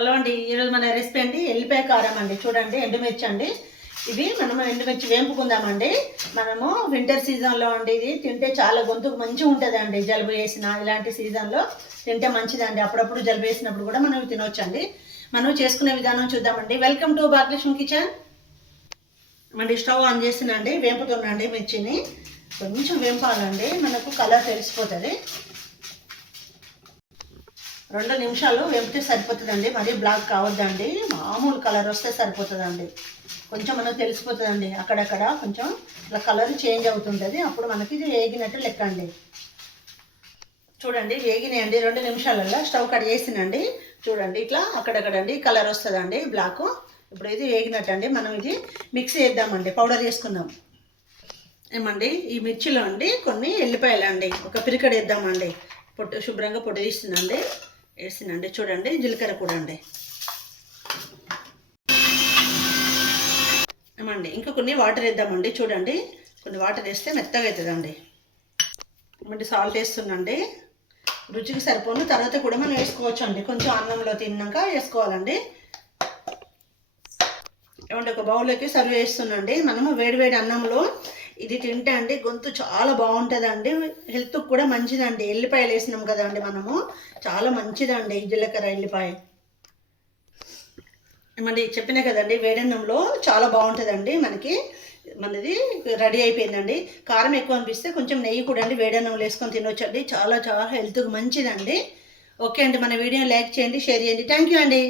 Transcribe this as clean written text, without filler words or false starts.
Hello అండి, ఈరోజు మన రెసిపీ అండి ఎల్లిపాయ కారం అండి. చూడండి, ఎండుమిర్చి అండి. ఇవి మనము ఎండుమిర్చి వేంపుకుందామండి. మనము వింటర్ సీజన్లో అండి ఇది తింటే చాలా గొంతుకు మంచిగా ఉంటుందండి. జలుబు వేసిన ఇలాంటి సీజన్లో తింటే మంచిదండి. అప్పుడప్పుడు జలుబు వేసినప్పుడు కూడా మనం తినవచ్చండి. మనం చేసుకునే విధానం చూద్దామండి. Welcome to Bhagyalakshmi kitchen. మండి స్టవ్ ఆన్ చేసినండి, వేపుతున్నాండి మిర్చిని. కొంచెం వేంపాలండి, మనకు కలర్ తెలిసిపోతుంది. 2 నిమిషాలు వేపితే సరిపోతుందండి. మరీ బ్లాక్ కావద్దండి, మామూలు కలర్ వస్తే సరిపోతుందండి. కొంచెం మనకు తెలిసిపోతుందండి, అక్కడక్కడ కొంచెం ఇట్లా కలర్ చేంజ్ అవుతుంటుంది. అప్పుడు మనకి ఇది వేగినట్టు లెక్క అండి. చూడండి, వేగినాయండి. 2 నిమిషాలలో స్టవ్ కట్ చేసినండి. చూడండి, ఇట్లా అక్కడక్కడండి కలర్ వస్తుందండి బ్లాక్. ఇప్పుడు ఇది వేగినట్టు అండి. మనం ఇది మిక్సీ వేద్దామండి, పౌడర్ చేసుకుందాం. ఏమండి, ఈ మిర్చిలో అండి కొన్ని ఎల్లిపాయలు అండి, ఒక పిరికడ వేద్దామండి. శుభ్రంగా పొట్టు తీస్తుందండి, వేసినండి. చూడండి, జీలకర్ర కూడా అండి. ఏమండి, ఇంకా కొన్ని వాటర్ వేద్దామండి. చూడండి, కొన్ని వాటర్ వేస్తే మెత్తగా అవుతుందండి. ఏమండి, సాల్ట్ వేస్తుందండి. రుచికి సరిపోను, తర్వాత కూడా మనం వేసుకోవచ్చు అండి. కొంచెం అన్నంలో తిన్నాక వేసుకోవాలండి. ఏమంటే ఒక బౌల్లోకి సర్వ్ చేస్తున్నాండి. మనము వేడివేడి అన్నంలో ఇది తింటే అండి గొంతు చాలా బాగుంటుందండి. హెల్త్కి కూడా మంచిదండి. ఎల్లిపాయలు వేసినాం కదండి మనము, చాలా మంచిదండి జీలకర్ర ఎల్లిపాయ. ఏమండి, చెప్పినా కదండి, వేడన్నంలో చాలా బాగుంటుందండి. మనది రెడీ అయిపోయిందండి. కారం ఎక్కువ అనిపిస్తే కొంచెం నెయ్యి కూడా అండి వేడన్నంలో వేసుకొని తినొచ్చండి. చాలా చాలా హెల్త్కి మంచిదండి. ఓకే అండి, మన వీడియోని లైక్ చేయండి, షేర్ చేయండి. థ్యాంక్ యూ అండి.